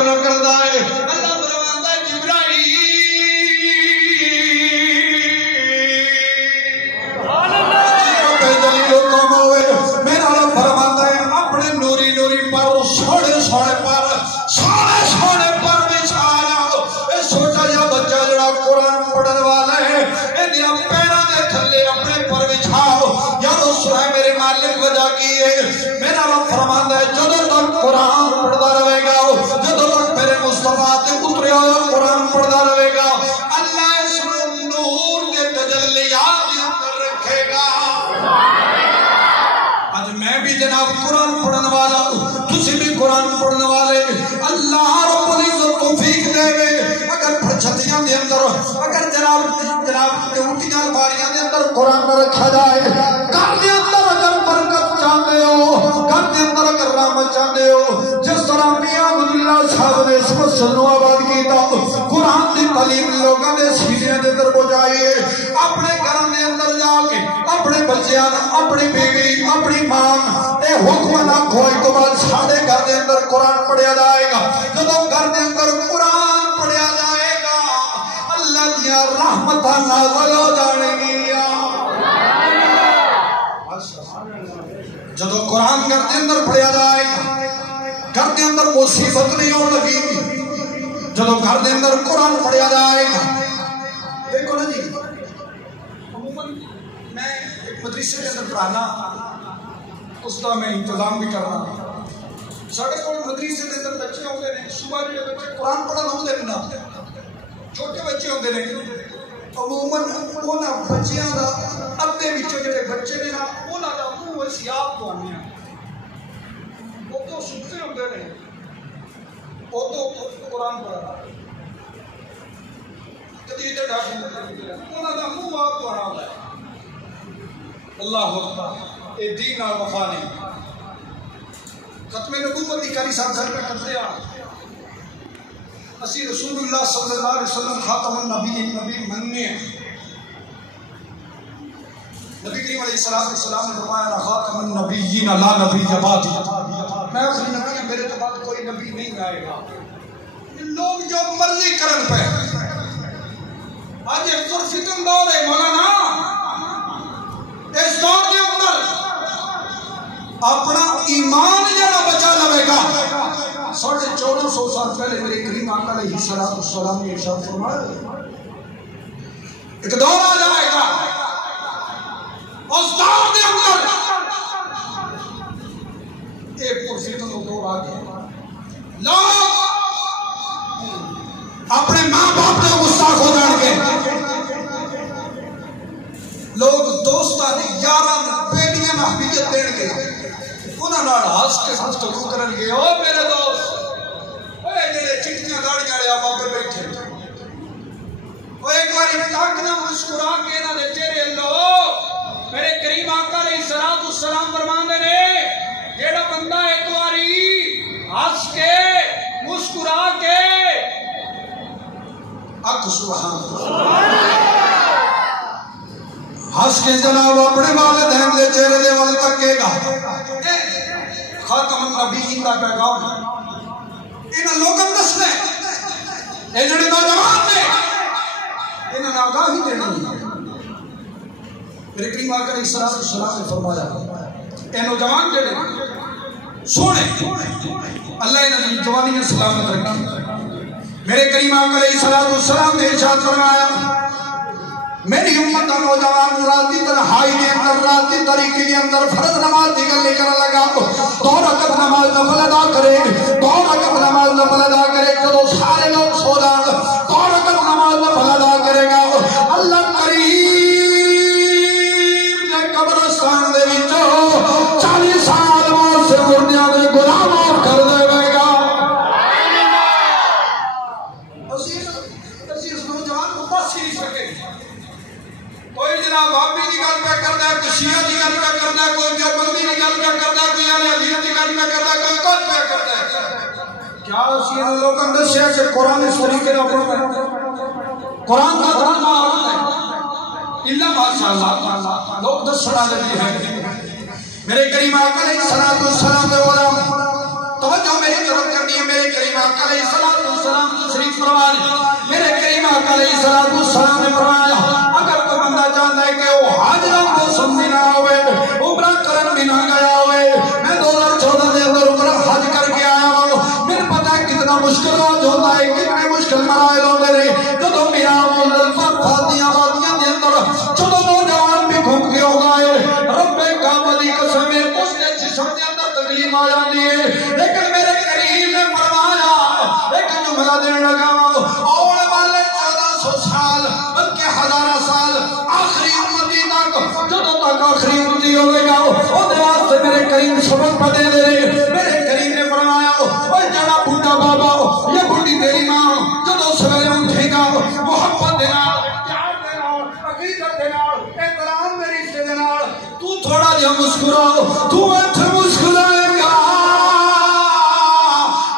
توجہ نہ کردا ہے اللہ فرماندا ہے جبرائیل سبحان اللہ میرا رب فرماندا ہے اپنے نوری نوری پر سونے سونے پر سونے سونے پر بچھا لاؤ اے چھوٹا جا بچہ جڑا قرآن پڑھن والا ہے اندیاں پیراں دے تھلے اپنے پر بچھاؤ یا رسول ہے میرے مالک وجہ کی ہے میرا رب فرماندا ہے جدوں تک قرآن پڑھدا رہے گا جدوں تک میرے مصطفیٰ تے اتریا ہوا قرآن پڑھدا رہے گا اللہ اس نور دے تجلیات دے اندر رکھے گا آج میں بھی جناب قرآن پڑھن والا ہوں تسی بھی قرآن پڑھنے والے اللہ رب العزت توفیق دے وے اگر پرچھتیاں دے اندر اگر جناب اونٹیاں باریاں دے اندر قرآن نہ رکھا جائے گھر دے اندر اگر برکت چاہتے ہو گھر دے اندر اگر رحمت چاہتے ہو جس طرح میاں عبداللہ صاحب نے اس مسجد نو آباد کیتا قرآن دی تعلیم لوگوں دے سینے دے اندر پہنچائیے اپنے گھر دے اندر جا کے اپنے بچیاں اپنی بیوی اپنی ماں اے حکم نہ کھوئی تو بعد ساڑھے گھر دے اندر قرآن پڑھیا جائے گا جدو گھر دے اندر قرآن پڑھیا جائے گا اللہ دیا رحمتہ نازل ہو جانے گی جدو قرآن گھر دے اندر پڑھیا جائے گا گھر دے اندر مصیبت نہیں ہو لگی جدو گھر دے اندر قرآن پڑھیا جائے گا دیکھو نا جی عموماً میں ایک مدرسے کے اندر پڑھانا اس کا میں انتظام بھی کرنا ساڑھے کو مدرسے کے اندر بچے ہوتے ہیں صبح جو بچے قرآن پڑھنا ہوتے ہیں نا چھوٹے بچے ہوتے ہیں عموماً اونا بچیاں دا ادھے بچے جڑے بچے نے نا اونا دا منہ وسیعات تو آنے ہیں وہ تو سکتے ہوتے ہیں وہ تو قرآن پڑھا کدی تے ڈاکو اونا دا منہ آپ تو آنا ہوتا ہے اللہ اکبر اے دین اور وفا نہیں ختم نبوت دی کاری صاحب گھر پہ کرتے ہیں اسی رسول اللہ صلی اللہ علیہ وسلم خاتم النبی نبی مننے نبی کریم علیہ السلام نے فرمایا خاتم النبیین لا نبی بعدی میں آخری نبی ہوں میرے تو بعد کوئی نبی نہیں آئے گا لوگ جو مرضی کرن پہ آج ایک فتن دور ہے مولانا اس دور کے اندر اپنا ایمان جڑا بچا لوے گا 1450 سال پہلے میرے کریم آقا علیہ السلام نے ارشاد فرمایا ایک دور آ جائے گا اس دور کے اندر ایک پرفتن دور آ گیا لوگ اپنے ماں باپ کے گستاخ ہو جائیں گے لوگ دوستان یاران بیٹیاں محبیت دین گے انہاں نال ہنس کے گفتگو کرن گے او میرے دوست اے جڑے چٹیاں داڑیاں والے آپ پہ بیٹھے او ایک بار تاکنا مسکرا کے انہاں دے چہرے لو میرے کریم آقا علیہ السلام فرماندے نے جیڑا بندہ ایک باری ہنس کے مسکرا کے اک سبحان اللہ ہنس کے جناب اپنے والدین دے چہرے دے وال تکے گا خاتم النبیین دا پیغام انہاں لوگاں دسنے اے جڑے نوجوان نے انہاں نے آگاہی دینی میرے کریم آقا علیہ السلام نے فرمایا اے نوجوان جڑے سونے اللہ انہاں دی جوانیاں سلامت رکھے میرے کریم آقا علیہ السلام نے ارشاد فرمایا میری امت کا نوجوان راتی تنہائی کے اندر راتی طریقے کے اندر فرض نماز دی گل کرنے لگا 2 رکعت نماز نفل ادا کرے 2 رکعت نماز نفل ادا کرے جب سارے لوگ سو جان 2 رکعت نماز نفل ادا کرے گا اللہ کریم نے قبرستان دے وچوں 40 سال بعد سے مردیاں دے گناہ معاف کر دے گا اسی اس نوجوان کو بس ہی نہیں سکے کوئی جناب بابی کی گل پہ کرتا ہے کوئی شیعہ کی گل پہ کرتا ہے کوئی دیوبندی کی گل پہ کرتا ہے کوئی اہل حدیث کی گل پہ کرتا ہے کوئی کچھ پہ کرتا ہے کیا اسی لوگوں نے دسیا کہ قرآن شریف کے قرآن کا ترجمہ آتا ہے الا ماشاءاللہ لوگ دسنا لگے ہیں میرے کریم آقا علیہ السلام دے غلام توجہ میری طرف کرنی ہے میرے کریم کریم آقا علیہ السلام تشریف فرما میرے کریم آقا علیہ السلام نے فرمایا اگر کوئی بندہ چاہتا ہے کہ وہ حج کا موسم بھی نہ ہوئے عمرہ کرن بھی نہ گیا ہوئے میں 2014 کے اندر عمرہ حج کر کے آیا ہوں میرے پتا ہے کتنا مشکل ہوتا ہے کتنے مشکل مرائل ہوتے رہے جدو میرا مزدلفہ فاتحہ وادیاں دے اندر جدو نوجوان بھی گھوم کے ہو گئے رب کعبہ دی قسم اس نے جسم کے اندر تکلیف آ جاتی ہے لیکن میرے کریم نے فرمایا ایک جملہ دینے لگا آنے والے 1400 سال بلکہ ہزارہ سال آخری امتی تک جدو تک آخری امتی ہوئے گا وہ دیوار سے میرے کریم سبق پڑے دے رہے میرے کریم نے فرمایا اوہ جڑا بھوٹا بابا یہ بھوٹی تیری ماں جدو سویرے اٹھے گا محبت دینا پیار دینا عقیدت دینا احترام میری سے دینا تو تھوڑا جا مسکراؤ تو ایتھے مسکرائے گا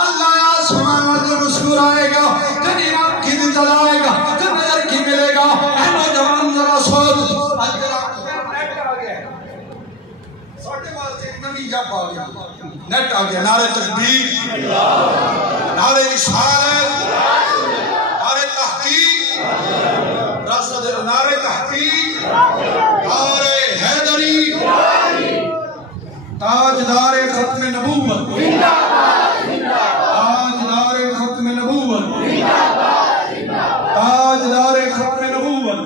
اللہ آسمان میں مسکرائے گا جنہیں آپ کی دل جلائے گا جب نظر کی ملے گا اے نوجوان ذرا سوچ آج میرا نیٹ آ گیا ساڑھے واسطے ایک نبی جب آ گیا نیٹ آ گیا نعرہ تکبیر نعرہ رسالت نعرہ تحقیق نعرہ تحقیق نعرہ حیدری تاجدار ختم نبوت تاجدار ختم نبوت تاجدار ختم نبوت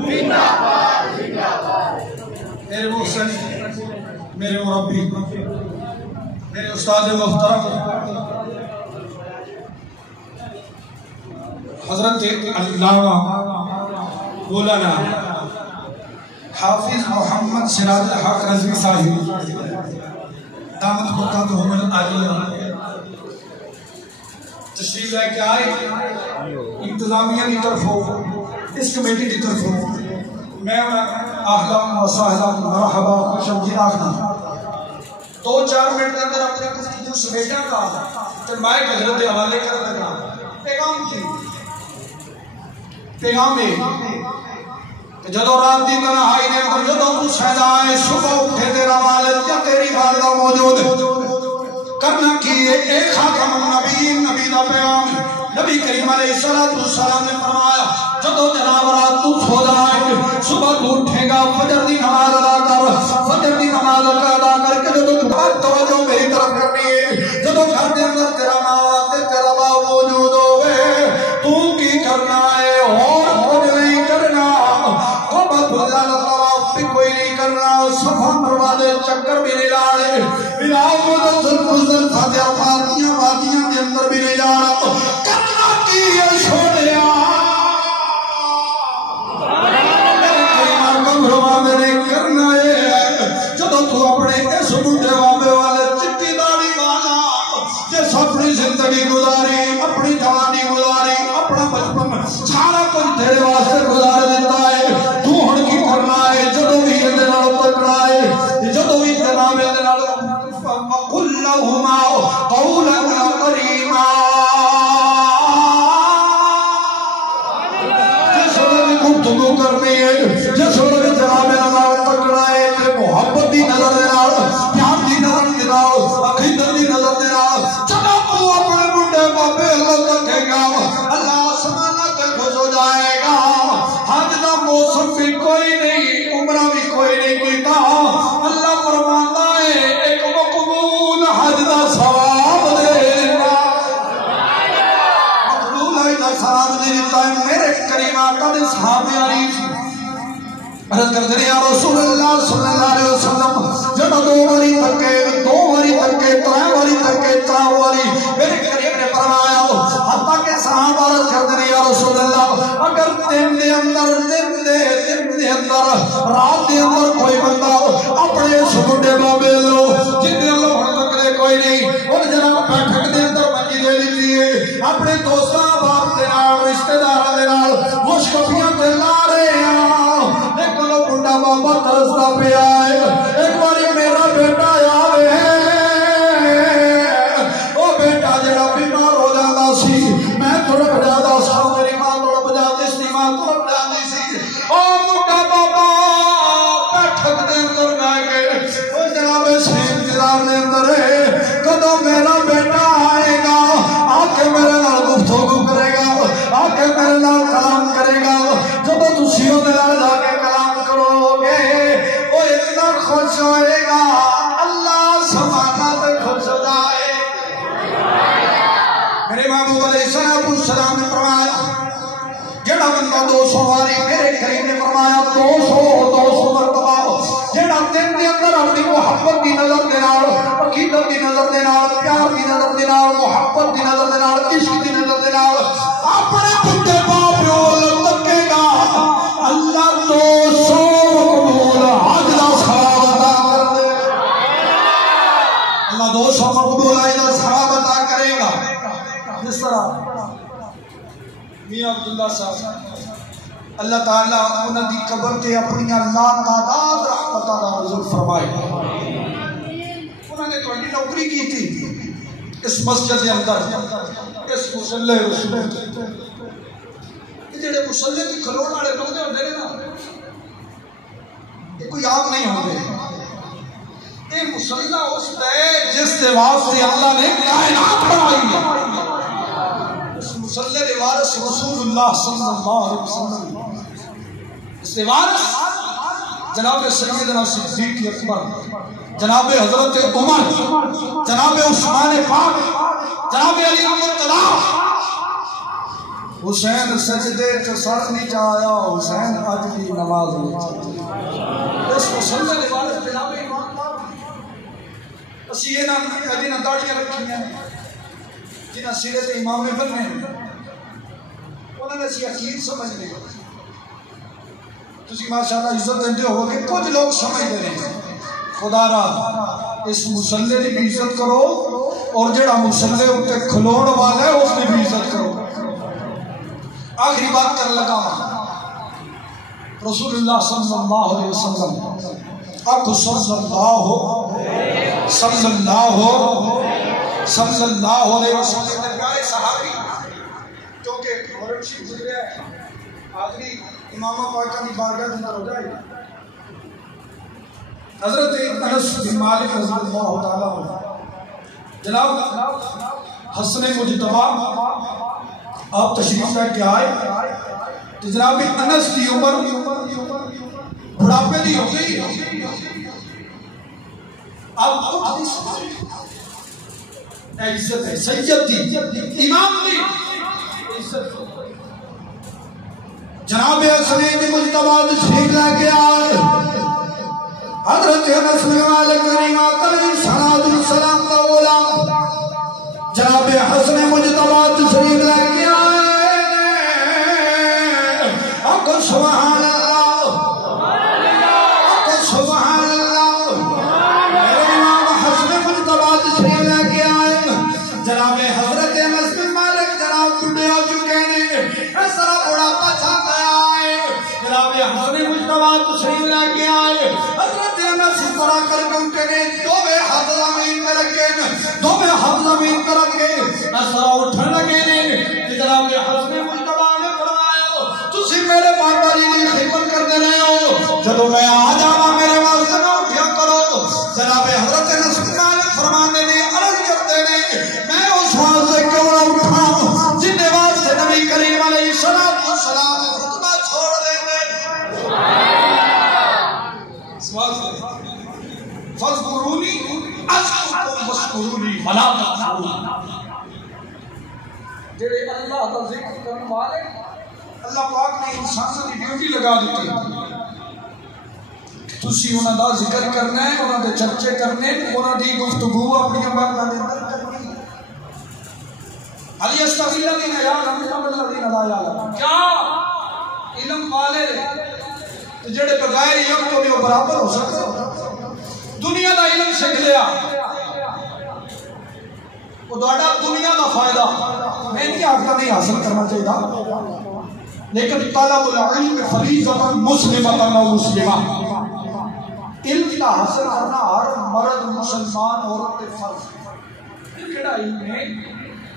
میرے محسن میرے مربی میرے استاد محترم حضرت علامہ مولانا حافظ محمد سراج الحق رضوی صاحب دامت برکاتہم العالیہ تشریف لے کے آئے انتظامیہ کی طرف ہو اس کمیٹی کی طرف ہو میں اہلا و سہلا مرحبا خوش آمدید آخنا 2-4 منٹ کے اندر اپنے گفتگو سمیٹا کا پھر مائک حضرت حوالے کر لگا پیغام کی پیغام ہے جدو رات دی تنہائی دے اندر جدو تو سیدا آئے صبح اٹھے تیرا والد یا تیری والدہ موجود کرنا کی ایک خاتم النبیین نبی دا پیغام نبی کریم علیہ السلام نے فرمایا جدو جناب رات تو سو جائے صبح تو اٹھے گا فجر دی نماز ادا کر فجر دی نماز ادا کر کے جدو توجہ میری طرف کرنی ہے جدو گھر دے اندر تیرا ماں تیرا باپ موجود ہوئے تو کی کرنا ہے اور کچھ نہیں کرنا قبط وزالت طواف بھی کوئی نہیں کرنا صفا مروا دے چکر بھی نہیں لاڑے بلاؤ مدل فاتحہ فاتحہ وادیاں دے اندر بھی نہیں جانا کرنا کی یہ چھوڑیا کرنا ہے جدو تو اپنے اس بڑھے بابے والے چٹی داڑھی والا جس اپنی زندگی گزاری اپنی جوانی گزاری اپنا بچپن سارا کچھ تیرے واسطے گزار دیتا ہے تو ہن کی کرنا ہے جدو بھی یہ دنال پکڑا ہے جدو بھی جناب دنال قُلْ لَهُمَا قَوْلًا كَرِيمًا جس وقت گفتگو کرنی ہے جس وقت جناب دنال پکڑا ہے محبت دی نظر دنال پیار دی نظر دنال عقیدت دی نظر دنال جب تو اپنے بڑھے بابے اللہ تکے گا اللہ آسمانہ تے خوش ہو جائے گا حج دا موسم بھی کوئی نہیں عمرہ بھی کوئی نہیں کیتا اللہ فرماتا ہے ایک مقبول حج دا ثواب دے گا مقبول حج دا ثواب دے دیتا ہے میرے کریم آقا دے صحابیانی عرض کرتے ہیں یا رسول اللہ صلی اللہ علیہ وسلم جب 2 واری تکے 2 واری تکے 3 واری تکے 4 واری میرے کریم نے فرمایا حتیٰ کہ صحابہ عرض کرتے ہیں یا رسول اللہ اگر دن دے اندر رات دے اندر کوئی بندہ اپنے سبڑے بابے لو جتنے لوگ تکڑے کوئی نہیں اور جناب بیٹھک دے اندر منجی دے دیتی ہے اپنے دوستاں باپ دے نال رشتہ داراں دے نال خوشخبریاں تے لا رہے ہیں بڑھا بابا ترستا پہ آئے ایک باری میرا بیٹا آئے وہ بیٹا جڑا بیمار ہو جاتا سی میں تڑپ جاتا سا میری ماں تڑپ جاتی سی ماں تڑپ جاتی سی بڑھا بابا بیٹھک دے اندر گائے گئے وہ جناب شیخ جناب نے اندر ہے کدو میرا بیٹا آئے گا آ کے میرے میرے محبوب علیہ السلام نے فرمایا جڑا بندہ 200 باری میرے کریم نے فرمایا 200 مرتبہ جڑا دن دے اندر اپنی محبت دی نظر دے نال عقیدت دی نظر دے نال پیار دی نظر دے نال محبت دی نظر دے نال عشق دی نظر دے نال اپنے بندے باپ نو تکے گا اللہ 200 قبول حج دا ثواب عطا کر دے اللہ 200 مقبول حج دا ثواب عطا کرے گا جس طرح میاں عبداللہ صاحب اللہ تعالیٰ انہوں دی قبر تے اپنی لا تعداد رحمتہ دا نزول فرمائے انہوں نے توڑی نوکری کی تھی اس مسجد کے اندر اس مسلح رسول یہ جڑے مسلح کی کھلوڑ والے بندے ہوندے نے نا یہ کوئی عام نہیں ہوندے یہ مسلح اس دے جس دے واسطے اللہ نے کائنات بنائی ہے مسلح دے وارث رسول اللہ صلی اللہ علیہ وسلم اس دے وارث جناب سیدنا صدیق اکبر جناب حضرت عمر جناب عثمان پاک جناب علی مرتضی حسین سجدے چ سر نہیں چایا حسین اج بھی نماز نہیں چاہتے اس مسلح دے وارث جناب امام پاک اسی انہاں داڑیاں رکھیاں جنہاں سرے تے امام بننے انہوں نے اسی عقید سمجھ لے تسی ماشاءاللہ عزت دیندے ہو کہ کچھ لوگ سمجھ دے رہے ہیں خدا را اس مسلح کی بھی عزت کرو اور جڑا مسلح اتے کھلوڑ والا ہے اس کی بھی عزت کرو آخری بات کر لگا رسول اللہ صلی اللہ علیہ وسلم آپ صلی اللہ علیہ وسلم نے پیارے صحابی کیونکہ محرم شریف گزرے ہے آخری امامہ پاکہ کی بارگاہ اندر ہو جائے حضرت انس بن مالک رضی اللہ تعالیٰ عنہ جناب حسن مجتبی آپ تشریف لے کے آئے تو جناب انس کی عمر بڑھاپے دی ہو گئی آپ عزت ہے سید دی امام دی جناب حسن مجتبی تشریف لے کے آئے حضرت انس بن مالک کریم علیہ السلام کا غلام جناب حسن مجتبی تشریف لے کے آئے اکو سبحان اللہ اکو سبحان اللہ میرے امام حسن مجتبی تشریف لے کے آئے جناب حضرت انس بن مالک جناب بڑھے ہو چکے ہیں اس طرح بڑا پچھا گیا ہے جناب حسن مجتبی تشریف لے کے آئے حضرت انس اس طرح کر کے اٹھے گئے دو بے ہاتھ زمین پر رکھے دو بے ہاتھ زمین پر رکھے اس طرح اٹھن لگے جناب حسن مجتبی نے فرمایا تسی میرے بابا جی کی خدمت کرتے رہے ہو جدو میں آ جاواں میرے واسطے نہ اٹھیا کرو جناب حضرت انس بن مالک فرمانے نے عرض کرتے نے میں اس واسطے کیوں نہ اٹھاں جن واسطے نبی کریم علیہ السلام خطبہ چھوڑ دیں فاذکرونی اذکرکم واشکرونی ولا تکفرون جڑے اللہ کا ذکر کرنے والے اللہ پاک نے انسانوں کی ڈیوٹی لگا دیتی تسی انہاں دا ذکر کرنا ہے انہاں دے چرچے کرنے انہاں دی گفتگو اپنی باتاں دے اندر کرنی علی استغفر الذین یعلمون الذین لا یعلمون کیا علم والے جڑے بغیر علم تو بھی برابر ہو سکتے دنیا دا علم سکھ لیا وہ دوڑا دنیا دا فائدہ میں نہیں آخر نہیں حاصل کرنا چاہیے لیکن طلب العلم فریضۃ مسلمۃ و مسلمہ علم کا حاصل کرنا ہر مرد مسلمان عورت کے فرض ہے کیڑا علم ہے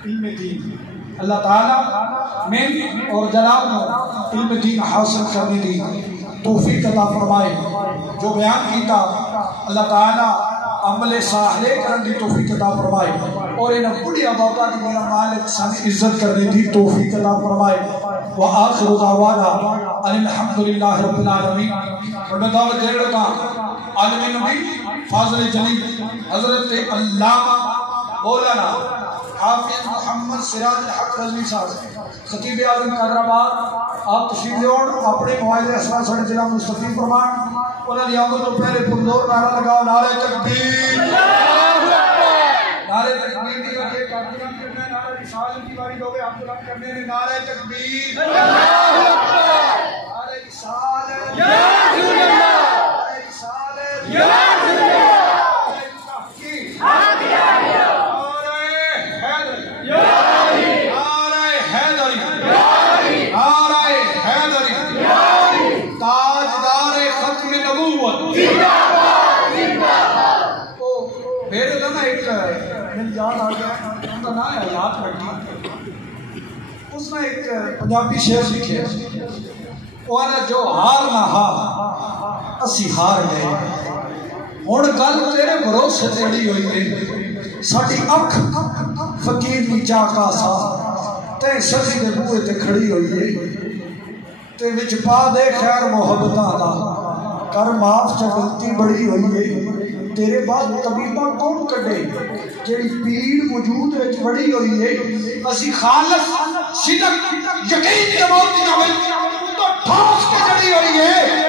علم دین اللہ تعالیٰ میں اور جناب علم دین حاصل کرنے دی توفیق عطا فرمائے جو بیان کیتا اللہ تعالیٰ عمل صالح کرنے دی توفیق عطا فرمائے اور انہاں بڑھیا بابا کی میرا مالک سن عزت کرنے دی توفیق عطا فرمائے وآخر دعوانا ان الحمدللہ رب العالمین میں دعوت دے رہا عالم نبی فاضل جلیل حضرت علامہ مولانا حافظ محمد سراج الحق رضوی صاحب خطیب اعظم کیرآباد آپ تشریف لے آؤ اپنے موائل اسرار سڑے ضلع مستفید فرمان انہوں نے آمد تو پہلے پردور نعرہ لگاؤ نعرہ تکبیر نعرہ تکبیر دی وجہ کارکنان کرنا ہے نعرہ رسالت کی باری لوگے عبداللہ کرنے نے نعرہ تکبیر نعرہ رسالت نعرہ رسالت میرے تو نا ایک میری یاد آ گیا ان کا نام ہے حیات بھٹی اس نے ایک پنجابی شعر لکھے وہ ہے جو ہار نہ ہا اسی ہار گئے ہن گل تیرے بھروسے تیڑی ہوئی ہے ساڈی اکھ فقیر دی چاکا سا تے سچی دے بوئے تے کھڑی ہوئی ہے تے وچ پا دے خیر محبتاں دا کر معاف چ غلطی بڑی ہوئی ہے تیرے بعد طبیبہ کون کڈے جیڑی پیڑ وجود وچ بڑی ہوئی ہے اسی خالص صدق یقین کے موت دی تو ٹھوس کے جڑی ہوئی ہے